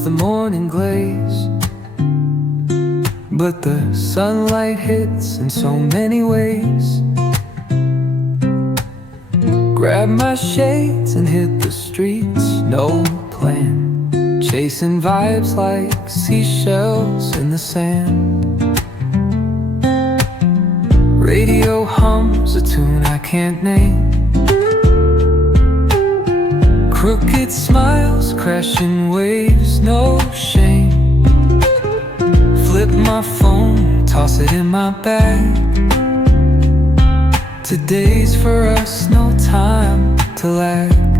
watch the morning glaze, but the sunlight hits in so many ways. Grab my shades and hit the streets, no plan, chasing vibes like seashells in the sand. Radio hums a tune I can't name. Crooked smiles, crashing waves, no shame. Flip my phone, toss it in my bag. Today's for us, no time to lag.